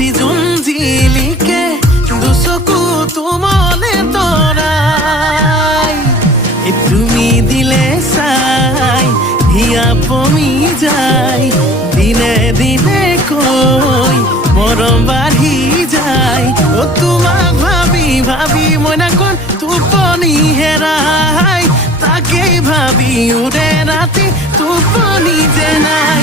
season জিলিকে দুচকু তোমালে তৰাই তুমি দিলে চাই হিয়া পমি যায় দিনে দিনে কৈ মৰম বাঢ়ি যায় অ তোমাক ভাবি ভাবি মইনাখন টোপনি হেৰাই তাকেই ভাবি উৰে ৰাতি টোপনি যে নাই